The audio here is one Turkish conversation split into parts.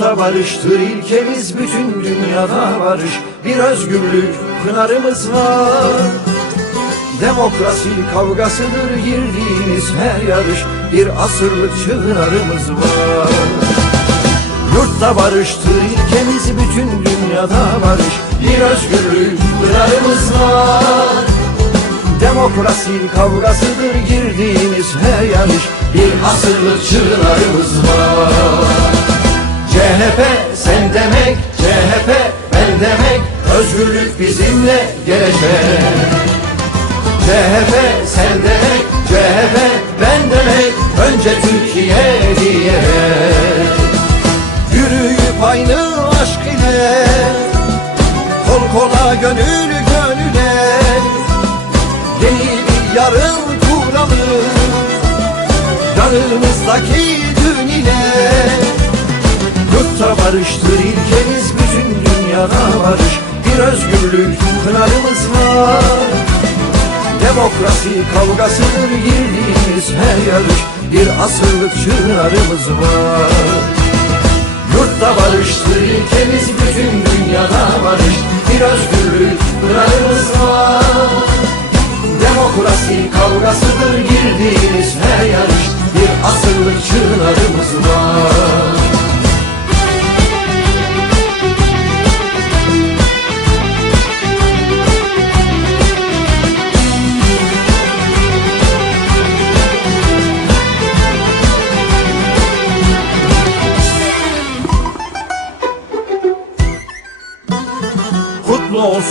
barıştır ilkemiz bütün dünyada barış. Bir özgürlük pınarımız var. Demokrasi kavgasıdır girdiğimiz her yarış. Bir asırlık çığınarımız var. Yurtta barıştır ilkemiz bütün dünyada barış. Bir özgürlük pınarımız var. Demokrasi kavgasıdır girdiğimiz her yarış. Bir asırlık çığlarımız var CHP sen demek, CHP ben demek Özgürlük bizimle gelecek. CHP sen demek, CHP ben demek Önce Türkiye diyerek. Yürüyüp aynı aşk ile Kol kola gönül gönüle. Yeni bir yarın kuralım Yanımızdaki dün ile Yurtta barıştır ilkemiz bütün dünyada barış. Bir özgürlük pınarımız var. Demokrasi kavgasıdır girdiğimiz her yarış. Bir asırlık çığlarımız var. Yurtta barıştır ilkemiz bütün dünyada barış. Bir özgürlük pınarımız var. Demokrasi kavgasıdır girdiğimiz her yarış. Bir asırlık çığlarımız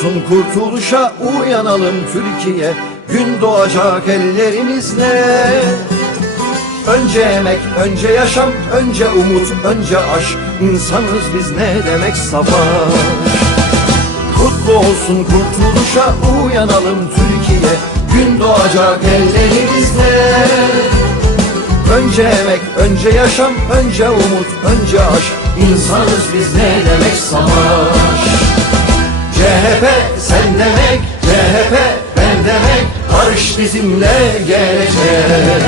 olsun kurtuluşa uyanalım Türkiye. Gün doğacak ellerimizle Önce emek, önce yaşam, önce umut, önce aşk. İnsanız biz ne demek savaş? Kutlu olsun kurtuluşa uyanalım Türkiye. Gün doğacak ellerimizle Önce emek, önce yaşam, önce umut, önce aşk. İnsanız biz ne demek savaş CHP sen demek, CHP ben demek. Barış bizimle gelecek.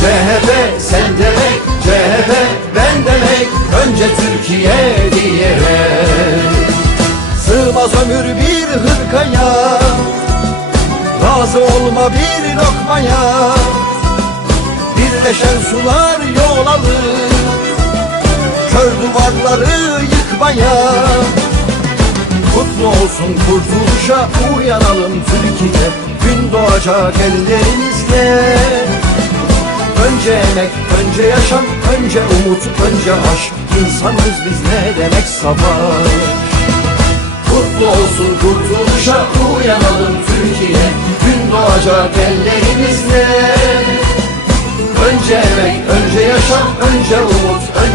CHP sen demek, CHP ben demek. Önce Türkiye diyerek. Sığmaz ömür bir hırkaya. Razı olma bir lokmaya. Birleşen sular yol alır olsun kurtuluşa uyanalım Türkiye. Gün doğacak ellerimizle. Önce emek, önce yaşam, önce umut, önce aşk. İnsanız biz ne demek savaş? Kutlu olsun kurtuluşa uyanalım Türkiye. Gün doğacak ellerimizle. Önce emek, önce yaşam, önce umut, önce